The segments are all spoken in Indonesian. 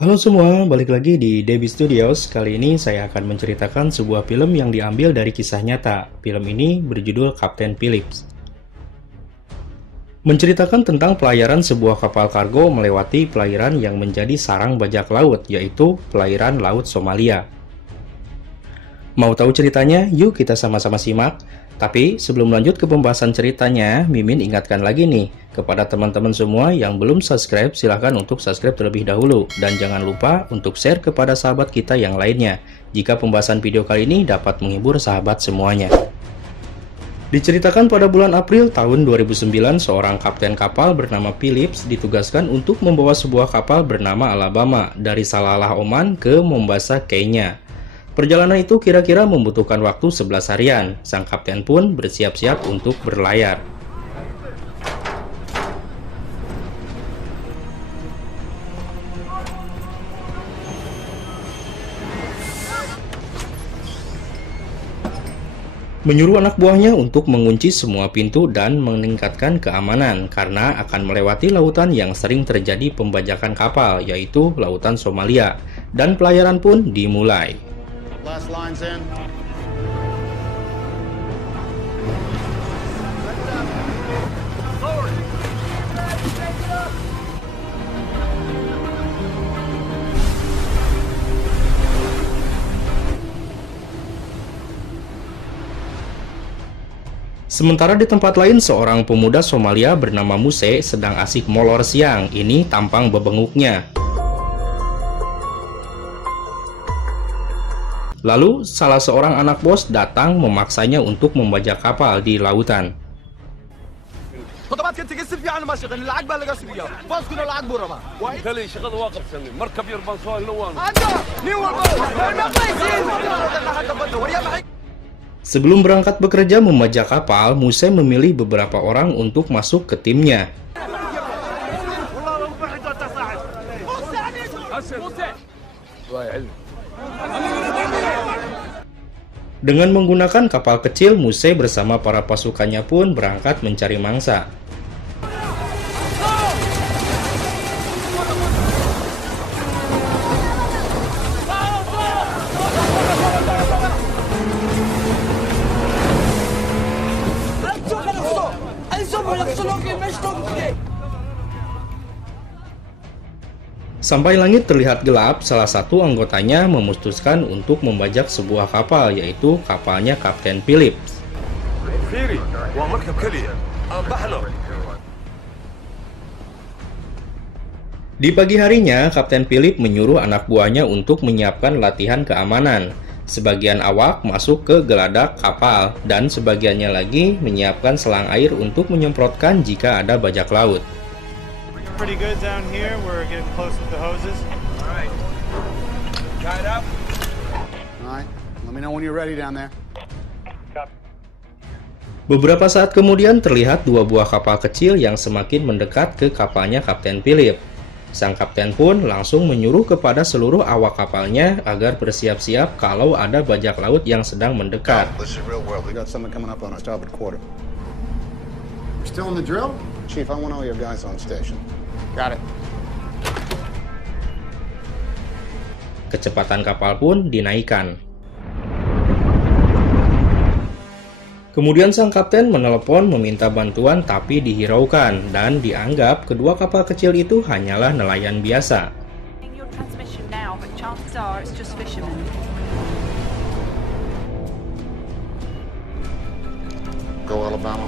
Halo semua, balik lagi di Debbie Studios. Kali ini saya akan menceritakan sebuah film yang diambil dari kisah nyata. Film ini berjudul Kapten Phillips. Menceritakan tentang pelayaran sebuah kapal kargo melewati perairan yang menjadi sarang bajak laut, yaitu perairan Laut Somalia. Mau tahu ceritanya? Yuk kita sama-sama simak. Tapi sebelum lanjut ke pembahasan ceritanya, Mimin ingatkan lagi nih, kepada teman-teman semua yang belum subscribe, silahkan untuk subscribe terlebih dahulu. Dan jangan lupa untuk share kepada sahabat kita yang lainnya, jika pembahasan video kali ini dapat menghibur sahabat semuanya. Diceritakan pada bulan April tahun 2009, seorang kapten kapal bernama Phillips ditugaskan untuk membawa sebuah kapal bernama Alabama dari Salalah Oman ke Mombasa, Kenya. Perjalanan itu kira-kira membutuhkan waktu 11 harian. Sang kapten pun bersiap-siap untuk berlayar. Menyuruh anak buahnya untuk mengunci semua pintu dan meningkatkan keamanan karena akan melewati lautan yang sering terjadi pembajakan kapal, yaitu lautan Somalia, dan pelayaran pun dimulai. Last lines in. Sementara di tempat lain, seorang pemuda Somalia bernama Muse sedang asik molor siang. Ini tampang bebenguknya. Lalu, salah seorang anak bos datang memaksanya untuk membajak kapal di lautan. Sebelum berangkat bekerja membajak kapal, Muse memilih beberapa orang untuk masuk ke timnya. Dengan menggunakan kapal kecil, Muse bersama para pasukannya pun berangkat mencari mangsa. Sampai langit terlihat gelap, salah satu anggotanya memutuskan untuk membajak sebuah kapal, yaitu kapalnya Kapten Phillips. Di pagi harinya, Kapten Phillips menyuruh anak buahnya untuk menyiapkan latihan keamanan. Sebagian awak masuk ke geladak kapal, dan sebagiannya lagi menyiapkan selang air untuk menyemprotkan jika ada bajak laut. Pretty good down here. We're getting close with the hoses. All right. Tied up. All right. Let me know when you're ready down there. Beberapa saat kemudian terlihat dua buah kapal kecil yang semakin mendekat ke kapalnya Kapten Phillips. Sang kapten pun langsung menyuruh kepada seluruh awak kapalnya agar bersiap-siap kalau ada bajak laut yang sedang mendekat. Listen real well. We got something coming up on our starboard quarter. We're still in the drill? Chief, I want all your guys on station. Got it. Kecepatan kapal pun dinaikkan. Kemudian sang kapten menelepon meminta bantuan tapi dihiraukan dan dianggap kedua kapal kecil itu hanyalah nelayan biasa. Go Alabama.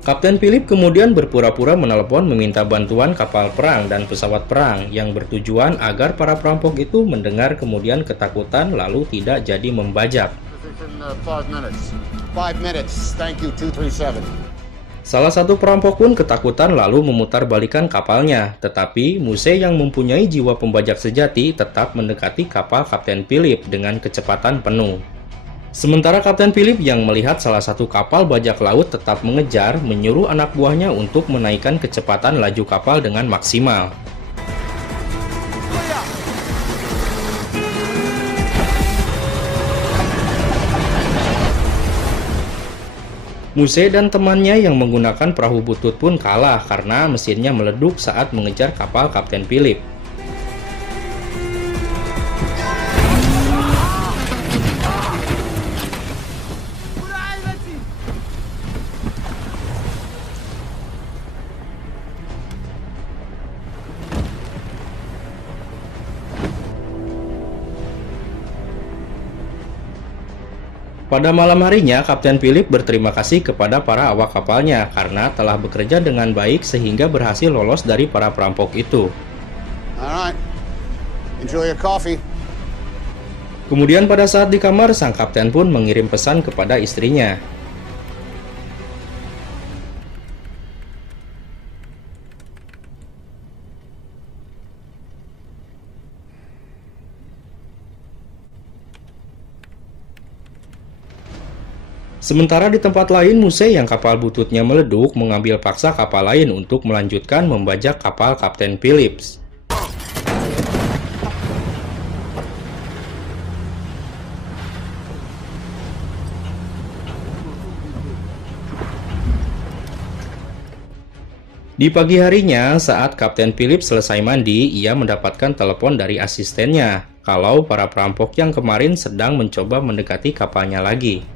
Kapten Phillips kemudian berpura-pura menelepon meminta bantuan kapal perang dan pesawat perang yang bertujuan agar para perampok itu mendengar kemudian ketakutan lalu tidak jadi membajak. 5 minutes. Thank you, 237. Salah satu perampok pun ketakutan lalu memutarbalikkan kapalnya, tetapi Muse yang mempunyai jiwa pembajak sejati tetap mendekati kapal Kapten Phillips dengan kecepatan penuh. Sementara Kapten Phillips yang melihat salah satu kapal bajak laut tetap mengejar, menyuruh anak buahnya untuk menaikkan kecepatan laju kapal dengan maksimal. Muse dan temannya yang menggunakan perahu butut pun kalah karena mesinnya meleduk saat mengejar kapal Kapten Phillips. Pada malam harinya, Kapten Philip berterima kasih kepada para awak kapalnya karena telah bekerja dengan baik sehingga berhasil lolos dari para perampok itu. All right. Enjoy your coffee. Kemudian pada saat di kamar, sang kapten pun mengirim pesan kepada istrinya. Sementara di tempat lain, Muse yang kapal bututnya meleduk mengambil paksa kapal lain untuk melanjutkan membajak kapal Kapten Phillips. Di pagi harinya, saat Kapten Phillips selesai mandi, ia mendapatkan telepon dari asistennya kalau para perampok yang kemarin sedang mencoba mendekati kapalnya lagi.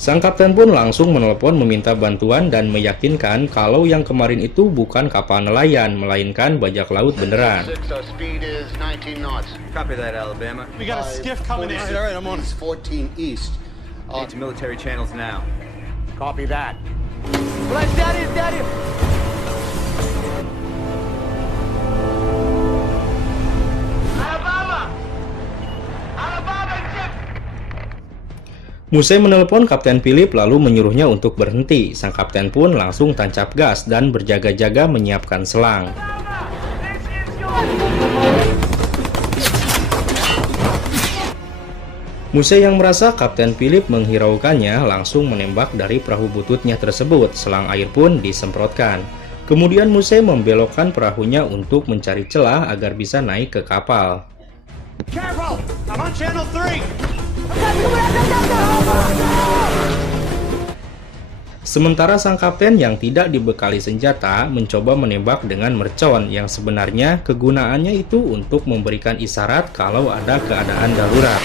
Sang kapten pun langsung menelepon meminta bantuan dan meyakinkan kalau yang kemarin itu bukan kapal nelayan, melainkan bajak laut beneran. Speed is 19 knots. Copy that, Alabama. We got a skiff coming in. All right, I'm on 14 east. Into military channels now. Copy that. Muse menelepon Kapten Philip lalu menyuruhnya untuk berhenti. Sang kapten pun langsung tancap gas dan berjaga-jaga menyiapkan selang. Muse yang merasa Kapten Philip menghiraukannya langsung menembak dari perahu bututnya tersebut. Selang air pun disemprotkan. Kemudian Muse membelokkan perahunya untuk mencari celah agar bisa naik ke kapal. Careful! I'm on channel 3! Sementara sang kapten yang tidak dibekali senjata mencoba menembak dengan mercon yang sebenarnya kegunaannya itu untuk memberikan isyarat kalau ada keadaan darurat.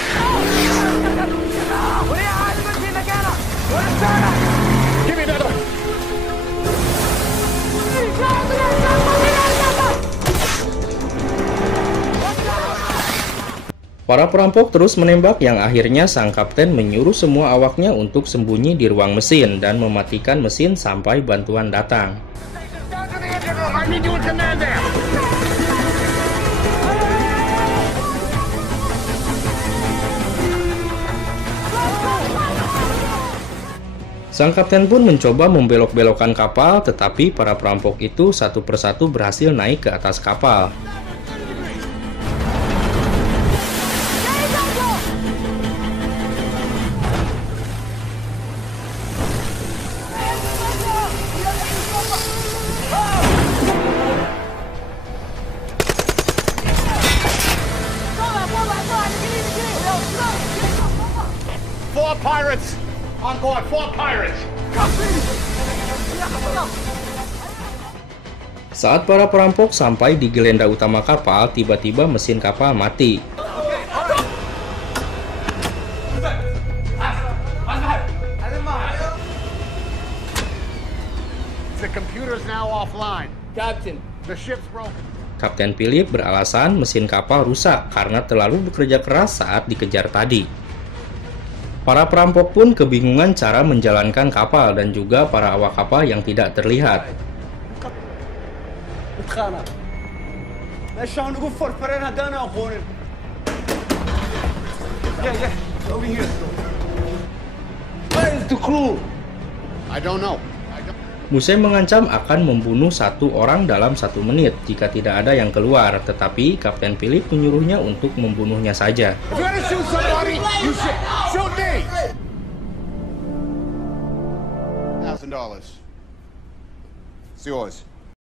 Para perampok terus menembak yang akhirnya sang kapten menyuruh semua awaknya untuk sembunyi di ruang mesin dan mematikan mesin sampai bantuan datang. Sang kapten pun mencoba membelok-belokkan kapal, tetapi para perampok itu satu persatu berhasil naik ke atas kapal. Four pirates! On board, 4 pirates! Saat para perampok sampai di gelenda utama kapal, tiba-tiba mesin kapal mati. The computer's now offline. Captain, the ship's broken. Kapten Philip beralasan mesin kapal rusak karena terlalu bekerja keras saat dikejar tadi. Para perampok pun kebingungan cara menjalankan kapal dan juga para awak kapal yang tidak terlihat. I don't know. Muse mengancam akan membunuh 1 orang dalam 1 menit jika tidak ada yang keluar, tetapi Kapten Philip menyuruhnya untuk membunuhnya saja. If you're gonna shoot somebody, you shoot me! $1,000. It's yours.